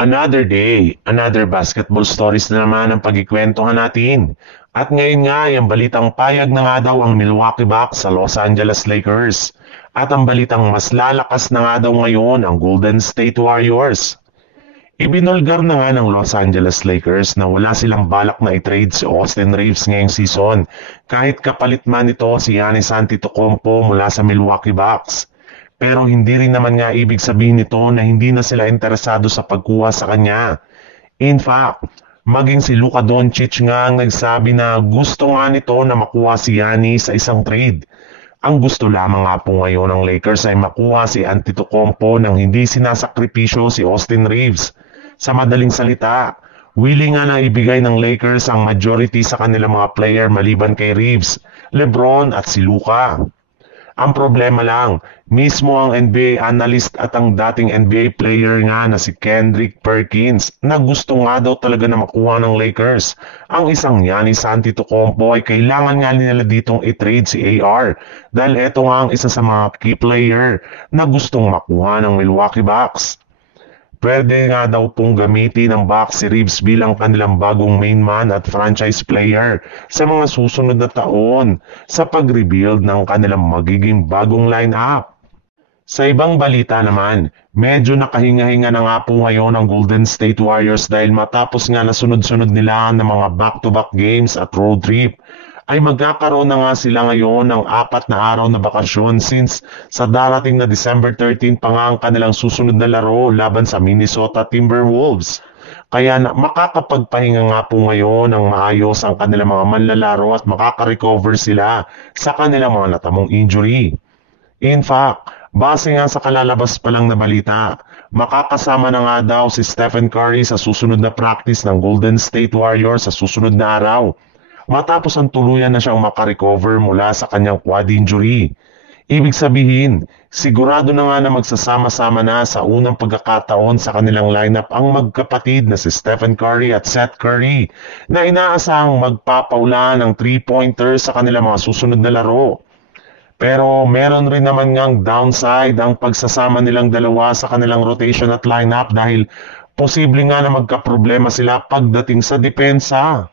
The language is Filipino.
Another day, another basketball stories na naman ang pagkikwentuhan natin. At ngayon nga, yung balitang payag na nga daw ang Milwaukee Bucks sa Los Angeles Lakers. At ang balitang mas lalakas na nga daw ngayon ang Golden State Warriors. Ibinulgar na nga ng Los Angeles Lakers na wala silang balak na i-trade si Austin Reeves ngayong season kahit kapalit man ito si Giannis Antetokounmpo mula sa Milwaukee Bucks. Pero hindi rin naman nga ibig sabihin nito na hindi na sila interesado sa pagkuha sa kanya. In fact, maging si Luka Doncic nga ang nagsabi na gusto nga nito na makuha si Giannis sa isang trade. Ang gusto lamang nga po ngayon ng Lakers ay makuha si Antetokounmpo nang hindi sinasakripisyo si Austin Reeves. Sa madaling salita, willing nga na ibigay ng Lakers ang majority sa kanilang mga player maliban kay Reeves, LeBron at si Luka. Ang problema lang, mismo ang NBA analyst at ang dating NBA player nga na si Kendrick Perkins na gusto nga daw talaga na makuha ng Lakers. Ang isang Giannis Antetokounmpo ay kailangan nga nila ditong i-trade si AR dahil ito nga ang isa sa mga key player na gustong makuha ng Milwaukee Bucks. Pwede nga daw pong gamitin ng Bucks si Reeves bilang kanilang bagong main man at franchise player sa mga susunod na taon sa pag-rebuild ng kanilang magiging bagong lineup. Sa ibang balita naman, medyo nakahinga-hinga na nga po ngayon ang Golden State Warriors dahil matapos nga na sunod-sunod nila ng mga back-to-back games at road trip, ay magkakaroon na nga sila ngayon ng 4 na araw na bakasyon since sa darating na December 13 pa nga ang kanilang susunod na laro laban sa Minnesota Timberwolves. Kaya makakapagpahinga nga po ngayon ng maayos ang kanilang mga manlalaro at makaka-recover sila sa kanilang mga natamong injury. In fact, base nga sa kalalabas pa lang na balita, makakasama na nga daw si Stephen Curry sa susunod na practice ng Golden State Warriors sa susunod na araw. Matapos ang tuluyan na siyang makarecover mula sa kanyang quad injury. Ibig sabihin, sigurado na nga na magsasama-sama na sa unang pagkakataon sa kanilang lineup ang magkapatid na si Stephen Curry at Seth Curry na inaasahang magpapaula ng 3-pointer sa kanilang mga susunod na laro. Pero meron rin naman ngang downside ang pagsasama nilang dalawa sa kanilang rotation at lineup dahil posible nga na magkaproblema sila pagdating sa depensa.